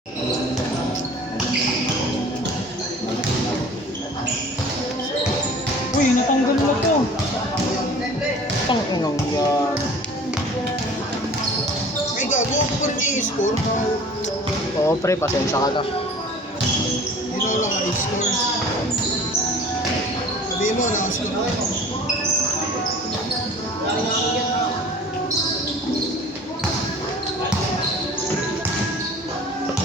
Uy, natanggal na to. Tanginang yan. Ay gago, for the score. Oo pre, pasensya ka na. Yun ako lang ang score. Sabihin mo, naka-score na ako.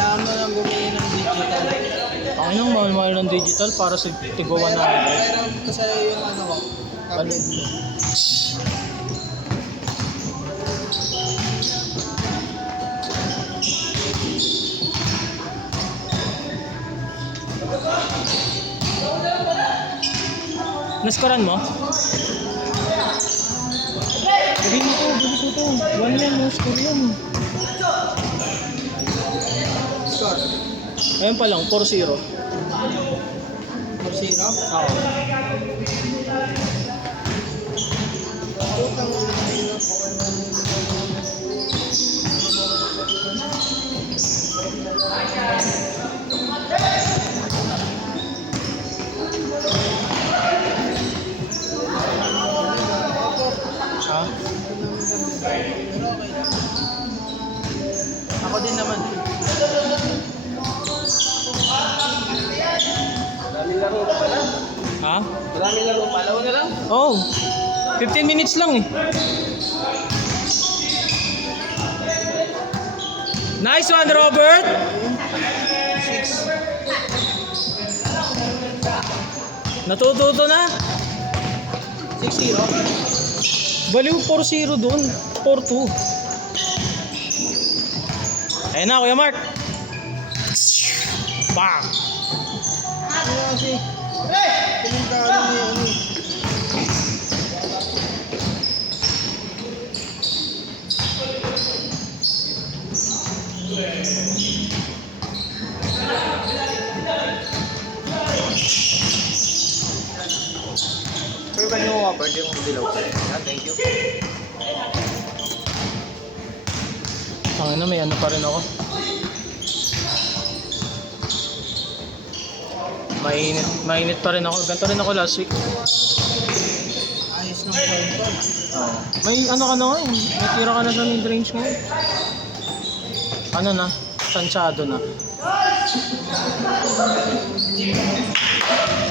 Kailangan mo nang bumili ng digital. Tanginang mahal-mahal ng digital para sa Tigo 100. Pero kasi yung ano ko, tablet ko. Naskoran mo? Sabihin mo to. 1 yan, no score yan. Score. Ayun pa lang, 4-0. 4-0? Oo. Putang ina nila. Ha? Ako din naman. Maraming laro pa pala. Ha? Maraming laro pa. Laro na lang. Oh, 15 minutes lang eh. Nice one, Robert! 6. Natututo na. 6-0. Baliw 4-0 doon. 4-2. Ayun na, Kuya Mark. Bang! Ano kasi? Komentado niya ano. Sir, ba nyo offer yung dilaw ko? Thank you. Ang ina, may ano pa rin ako. Mainit pa rin ako. Ganito rin ako last week. Ayos ng point ko. May ano ka na ngayon. May tira ka na sa mid-range ngayon. Ano na? Tansyado na.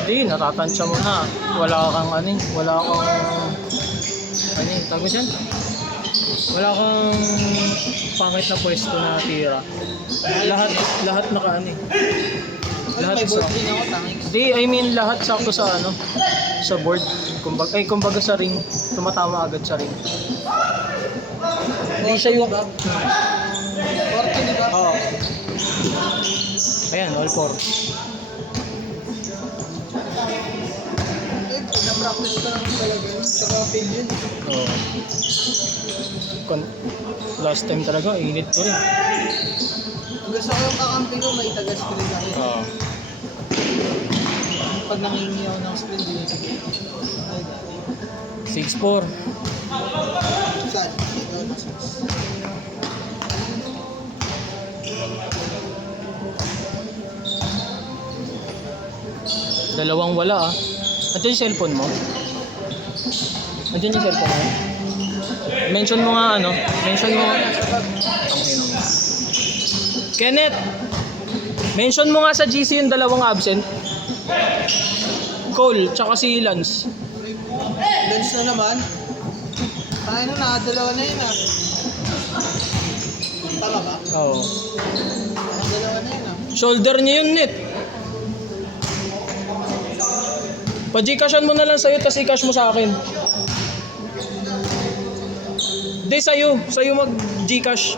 Hindi, natatansya mo na. Wala kang ano eh. Wala kang... Ano eh, tawag mo dyan? Wala kang pangit na pwesto na tira. Lahat naka ano eh. Ano, may board din ako, tangik. Hindi, I mean lahat sakto sa ano, sa board. Kumbaga sa ring, tumatama agad sa ring. Hindi siya yung... 40, di ba? Oo. Ayan, all four. Eh, na-practice ko naman talaga yun. Tsaka feel yun. Oo. Last time talaga, init ko rin. Gusto ko yung kakampi ko, may taga-screen ako. Oo. Pag nangingi ako ng screen, di nito. 6-4. Saan? Dito, nasa. Dalawang wala ah. Andiyan yung cellphone mo? Andiyan yung cellphone mo? Mention mo nga ano? Mention mo nga. Kenneth! Mention mo nga sa GC yung dalawang absent. Cole, tsaka si Lance. Lens na naman. Tayo na, nakadalawa na yun ah. Tama ba? Oo. Nakadalawa na yun ah. Shoulder niya yun, Net. Pa-Gcashan mo na lang sa'yo, tas i-cash mo sa akin. Hindi, sa'yo. Sa'yo mag-Gcash.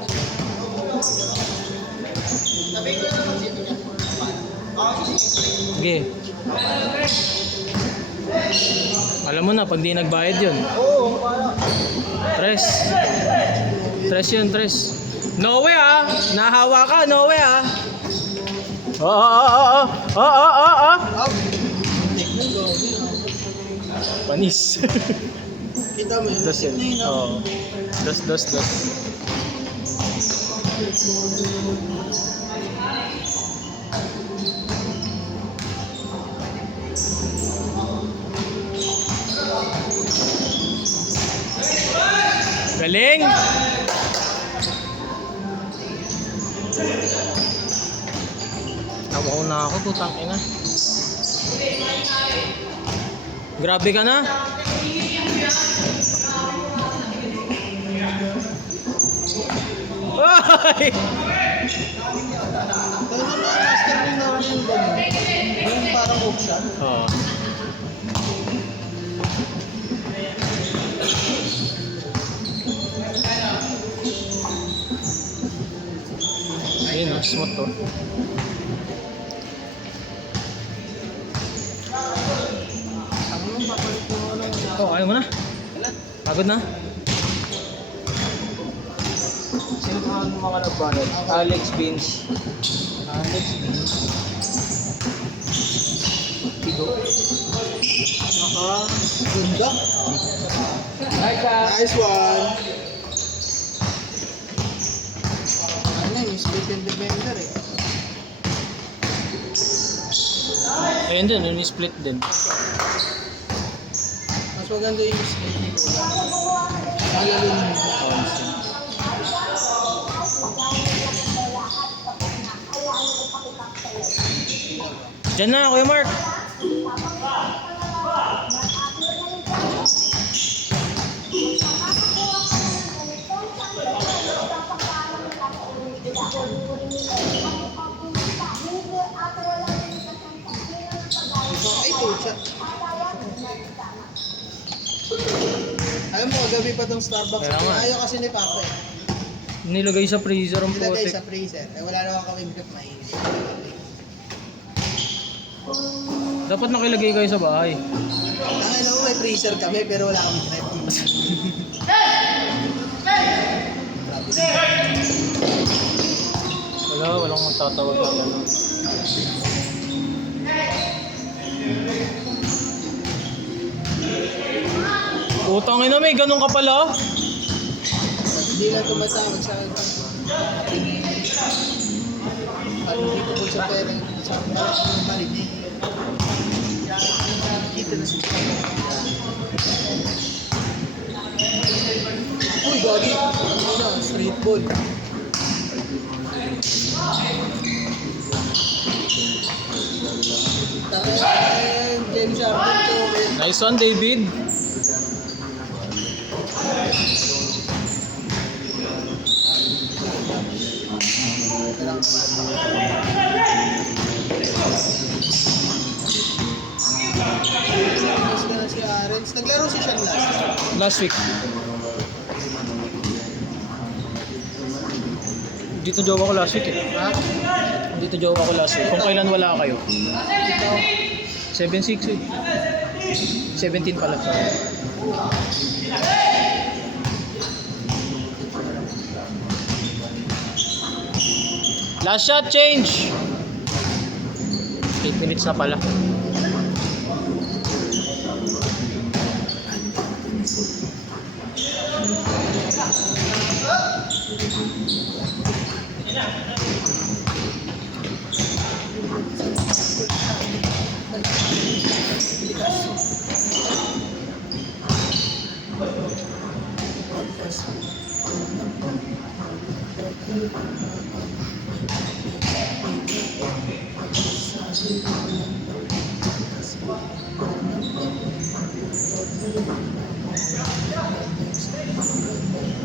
Sige. Alam mo na, pag di nagbayad yun. Oo, Tres. Tres yun, tres. No way ah! Nahawa ka, no way ah! Oo. Out. Tignan, gobi ah. Panis. Kita mo yun. Dos yun. Tignan yun ah. Oo. Dos. Galing! Tawa ko na ako, putang ina. Grabe ka na. Ay! Pero yung mga master ring naman yung ganun. Yung parang option. Oo. Ayun, smooth to. Ang yung papalit mo lang. Oh, ayaw mo na. Pagod na. Sino pa ang mga nagbanat? Alex Beans. Alex. Tigo. Ganda. Hi, Ka! Nice one. Ano yung split and defender eh. Ayun din, yun split din. Mas maganda yung split ni Kuya. Malalo naman yung constant. Diyan na, Kuya Mark. Ay, pucha. Alam mo, gabi pa tong Starbucks. Kaya nga. Ayaw kasi ni Papa eh. Nilagay sa freezer ang Nilagay putik. sa freezer. Eh, wala naman kami grip mainit. Dapat nakilagay kayo sa bahay. Ang alam mo, may freezer kami pero wala kami grip. Walang magtatawag na gano'n. Utang ina, may ganun ka pala. Hindi lang tumatawag sa akin. Parang hindi ko po sa pera sa parang marinig. Kita na siya. Uy, gagi! Ano, street ball. James Harden to. Nice one, David. Si Arens. Naglaro si Sean Last week. Dito jowa ko last week eh. Ha? Dito jowa ko last week. Kung kailan wala kayo. Ikaw? 7-6 eh. 17 pala. Last shot change. 8 minutes na pala.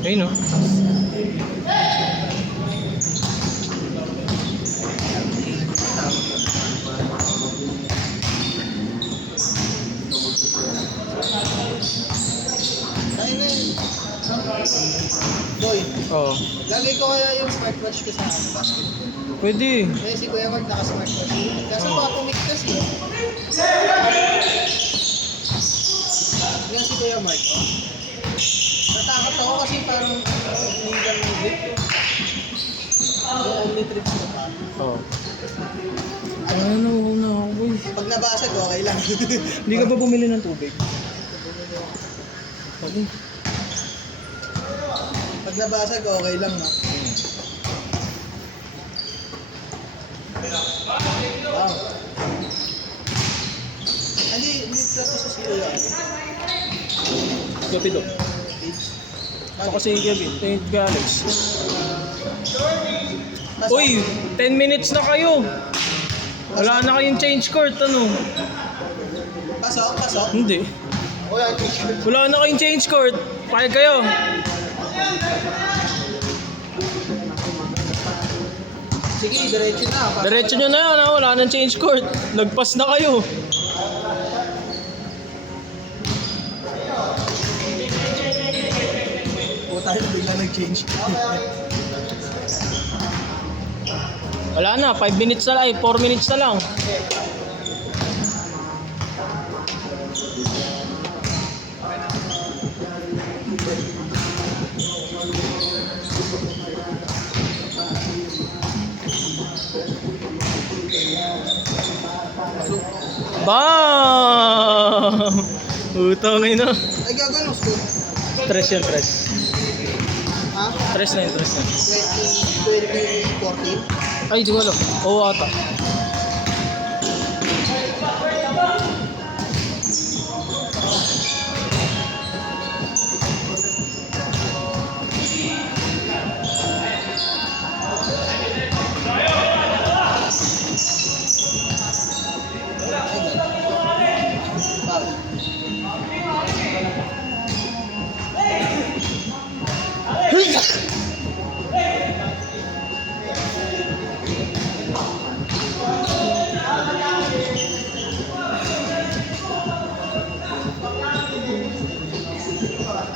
Ayun no. Ayun na yun. Boy, Oo. lagay ko kaya yung smartwatch ko sa basketball. Pwede. Kaya si Kuya Mark naka-smartwatch. Kaso baka pumiktas eh. Yan si Kuya Mark. Oh. Natakot ako kasi parang illegal ng grip. Yung Omnitrix na pa. Oo. Ano na ako boy. Pag nabasag, okay lang. Hindi ka ba bumili ng tubig? Okay. Pag nabasag, okay lang na. Wow. Hindi tapos sa sila yan. Gabi do. Ito kasi Kevin, Alex. Uy, 10 minutes na kayo. Wala na kayong change court, ano? Pasok. Hindi. Wala na kayong change court. Payag kayo. Sige, diretso na. Diretso nyo na yan, ha? Wala nang change court. Nagpas na kayo. O tayo bigla nag-change. Wala na, 5 minutes na lang, 4 minutes na lang. Bam! Utang na. Ay, gagawin mo school. Stress yun, stress. Ha? Stress na yun, stress na. 2014? Ay, di ko alam. Oo ata.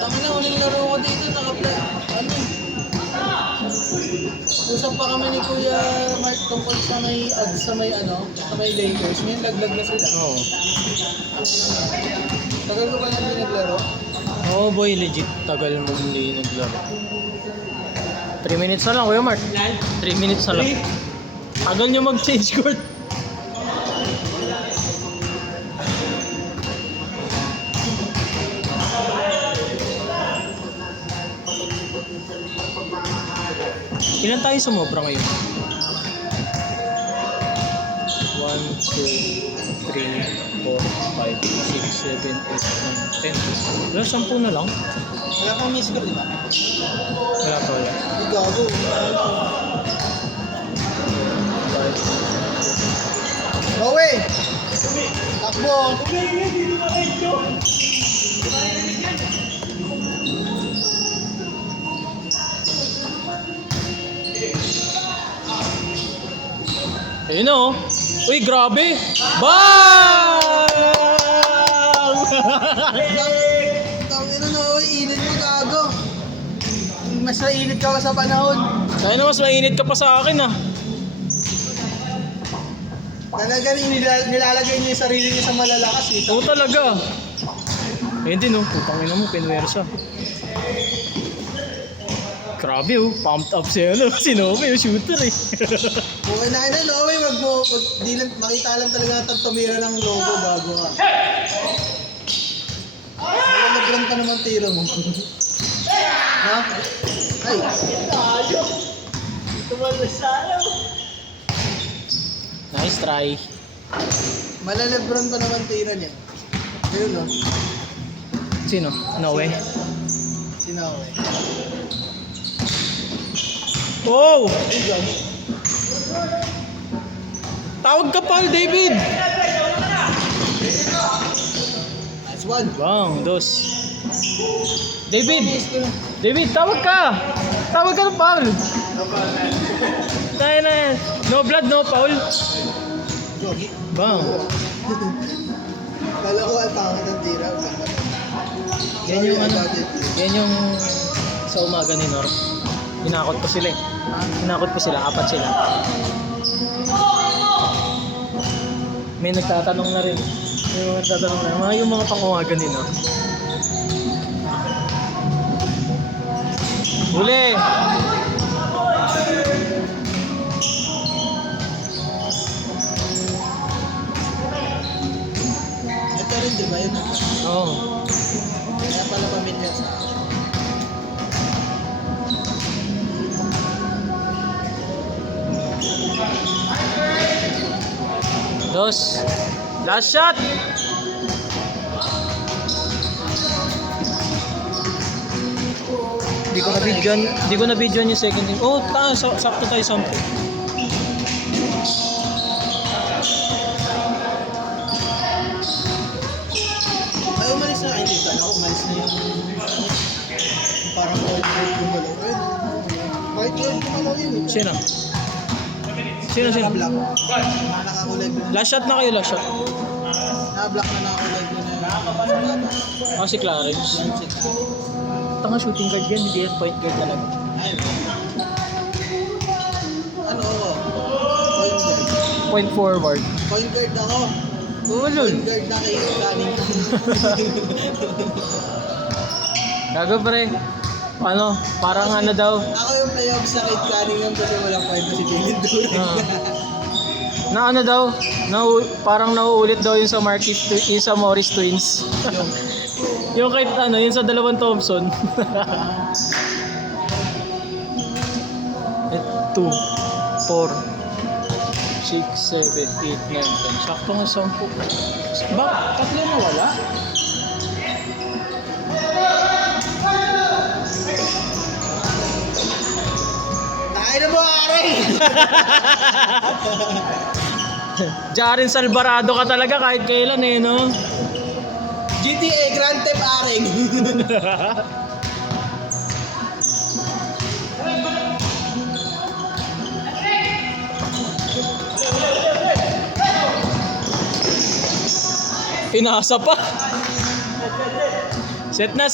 Tama na, uling laro ko dito, naka-play. Ano? Usap pa kami ni Kuya Mark tungkol sa may ads sa may sa may Lakers. Ngayon laglag na sila. Oo. Tagal ko ba na hindi naglaro? Oo boy, legit. Tagal mo hindi naglaro. 3 minutes na lang, Kuya Mark. 3 minutes na lang. Tagal nyo mag-change court. Ilan tayo sumobra ngayon? 1, 2, 3, 4, 5, 6, 7, 8, 9, 10. Wala, 10 na lang. Wala pang miss ko, di ba? Wala pa wala. Ay, gago. Rowe! Takbo! Ayun na oh. Uy, grabe! Bang! Tangina na, init mo, gago. Mas nainit ka pa sa panahon. Kaya na mas mainit ka pa sa akin ah. Talaga rin nilalagay niya yung sarili niya sa malalakas eh. Oo talaga. Ayun din oh, putang ina mo, pinwersa. Grabe oh, pumped up siya si Noe, yung shooter eh. Okay na kayo na, Noe, wag di lang, makita lang talaga natin tumira ng logo, gago ka. Malalagran pa naman tira mo. Ha? Ay! Tayo! Nice try. Malalabran pa naman tira niya. Ayun no? Sino? Noe? Si Noe. Oh! Ay, gago. Tawag ka pa, David! That's one. Bang, dos. David! Miss ko na. David, tawag ka! Tawag ka ng foul! Tayo na yan. No blood, no foul. Gogi. Bang. Kala ko ang pangit ng tira. Yan yung Sorry ano, about it. yan yung sa umaga ni Nor. Hinakot ko sila eh. Hinakot ko sila, 4 sila. May nagtatanong na rin. May mga nagtatanong na, yung mga panguwagan ni Nor. Huli! Ito rin, di ba yun? Oo. Kaya pala pamilya sa akin. Dos. Last shot! Di ko na videoan yung second thing. Oh, sakto tayo 10. Ay, umalis na. Ay, hindi ka na. Umalis na yung parang whiteboard gumalaw. Ay, whiteboard gumalaw yun. Sino? Sino? Naka-block. Nakakulay ko na. Last shot na kayo, last shot. Naka-block na nakakulay ko na. Ah, si Clarence. Tanga shooting guard yan, hindi yan point guard talaga. Ay, ano ako? Point guard. Point forward. Point guard ako. Ulol. Point guard na kayo. Galing. Gago pre. Ano, parang ano daw. Ako yung playoff sa Kate Cunningham kasi walang kwento si Jalen Duran. Ah. Na ano daw, parang nauulit daw yung sa yung sa Morris Twins. Yung kahit ano, yung sa dalawang Thompson. 2, 4, 6, 7, 8, 9, 10. Sakto nga 10. Ba? Tatlo na wala? Tayo na mo, Ari! Jaren Salvarado ka talaga kahit kailan eh, no? GTA Grand Theft Aring. Pinasa pa. Set na.